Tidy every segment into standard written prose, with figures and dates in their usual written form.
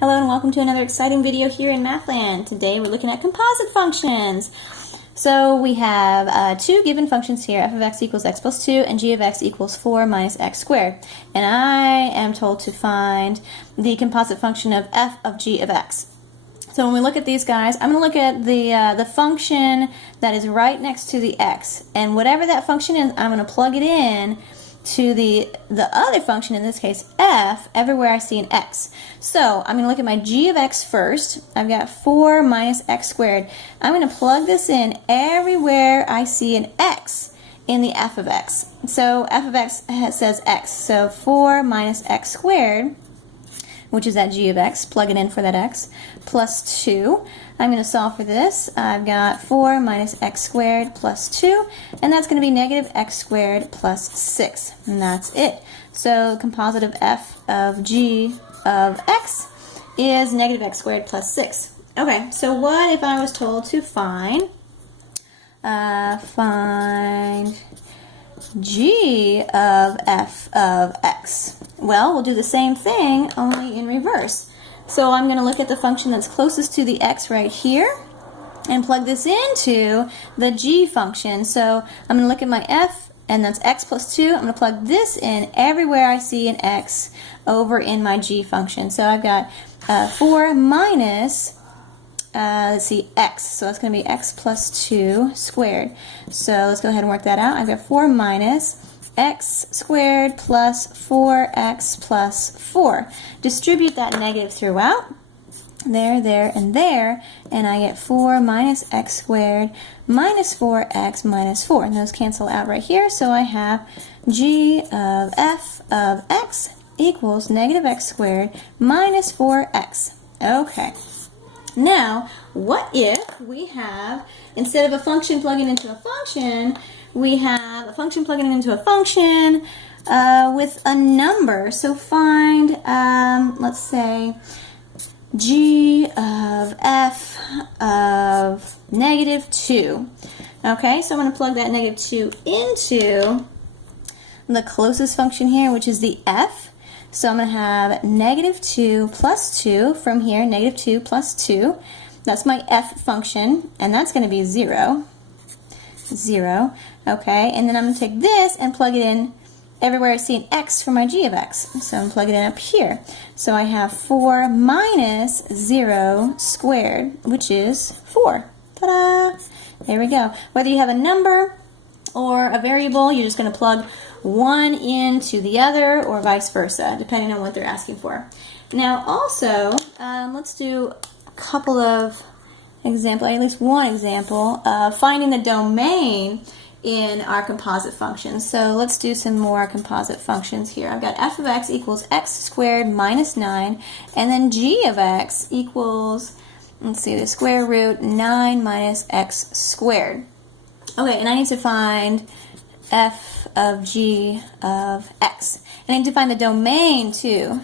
Hello and welcome to another exciting video here in Mathland. Today we're looking at composite functions. So we have two given functions here, f of x equals x plus 2 and g of x equals 4 minus x squared. And I am told to find the composite function of f of g of x. So when we look at these guys, I'm going to look at the function that is right next to the x. And whatever that function is, I'm going to plug it in to the other function, in this case f, everywhere I see an x. So I'm going to look at my g of x first. I've got 4 minus x squared. I'm going to plug this in everywhere I see an x in the f of x. So f of x says x. So 4 minus x squared, which is that g of x, plug it in for that x, plus 2. I'm going to solve for this. I've got 4 minus x squared plus 2, and that's going to be negative x squared plus 6, and that's it. So the composite of f of g of x is negative x squared plus 6. Okay, so what if I was told to find g of f of x? Well, we'll do the same thing, only in reverse. So I'm going to look at the function that's closest to the x right here and plug this into the g function. So I'm going to look at my f, and that's x plus 2. I'm going to plug this in everywhere I see an x over in my g function. So I've got 4 minus, let's see, x. So that's going to be x plus 2 squared. So let's go ahead and work that out. I've got 4 minus x squared plus 4x plus 4. Distribute that negative throughout. There, and there. And I get 4 minus x squared minus 4x minus 4. And those cancel out right here. So I have g of f of x equals negative x squared minus 4x. Okay. Now, what if we have, instead of a function plugging into a function, we have a function plugging into a function with a number. So find, let's say, g of f of negative 2. Okay, so I'm going to plug that negative 2 into the closest function here, which is the f. So I'm going to have negative 2 plus 2 from here, negative 2 plus 2. That's my f function, and that's going to be 0. 0. Okay, and then I'm going to take this and plug it in everywhere I see an x for my g of x. So I'm going to plug it in up here. So I have 4 minus 0 squared, which is 4. Ta-da! There we go. Whether you have a number or a variable, you're just going to plug one into the other or vice versa, depending on what they're asking for. Now also, let's do a couple of examples, at least one example, of finding the domain in our composite functions. So let's do some more composite functions here. I've got f of x equals x squared minus 9, and then g of x equals, let's see, the square root 9 minus x squared. Okay, and I need to find f of g of x. And I need to find the domain too.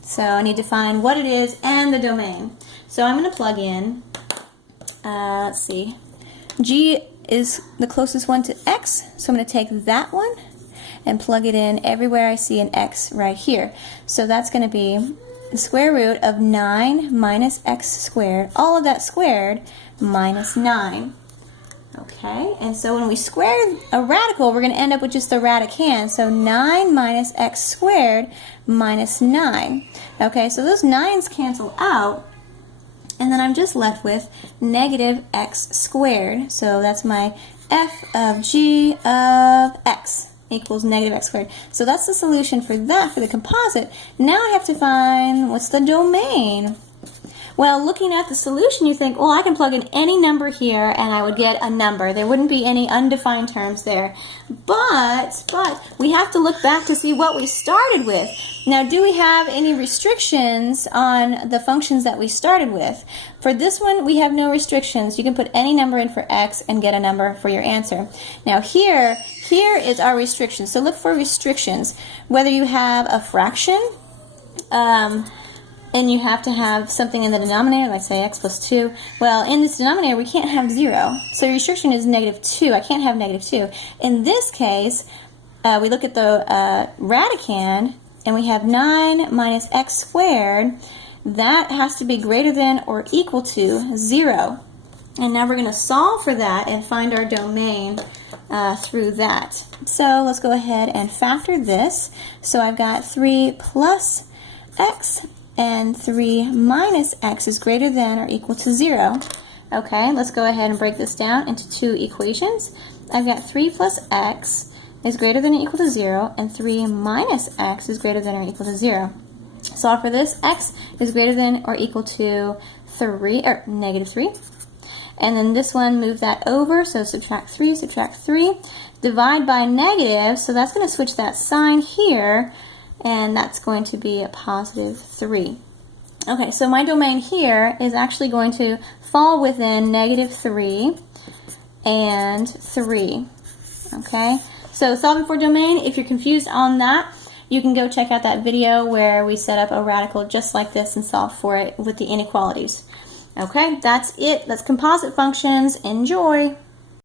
So I need to find what it is and the domain. So I'm going to plug in, let's see, g is the closest one to x, so I'm going to take that one and plug it in everywhere I see an x right here. So that's going to be the square root of 9 minus x squared, all of that squared, minus 9. Okay, and so when we square a radical, we're going to end up with just the radicand. So 9 minus x squared minus 9. Okay, so those 9's cancel out, and then I'm just left with negative x squared. So that's my f of g of x equals negative x squared. So that's the solution for that, for the composite. Now I have to find, what's the domain? Well, looking at the solution, you think, well, I can plug in any number here and I would get a number. There wouldn't be any undefined terms there. But we have to look back to see what we started with. Now, do we have any restrictions on the functions that we started with? For this one, we have no restrictions. You can put any number in for x and get a number for your answer. Now, here is our restriction. So look for restrictions. Whether you have a fraction, and you have to have something in the denominator, like say x plus 2. Well, in this denominator, we can't have 0. So restriction is negative 2. I can't have negative 2. In this case, we look at the radicand, and we have 9 minus x squared. That has to be greater than or equal to 0. And now we're going to solve for that and find our domain through that. So let's go ahead and factor this. So I've got 3 plus x and 3 minus x is greater than or equal to 0. Okay, let's go ahead and break this down into two equations. I've got 3 plus x is greater than or equal to 0, and 3 minus x is greater than or equal to 0. Solve for this. X is greater than or equal to 3, or negative 3. And then this one, move that over, so subtract 3, divide by negative, so that's going to switch that sign here, and that's going to be a positive 3. Okay, so my domain here is actually going to fall within negative 3 and 3. Okay, so solving for domain, if you're confused on that, you can go check out that video where we set up a radical just like this and solve for it with the inequalities. Okay, that's it. That's composite functions. Enjoy.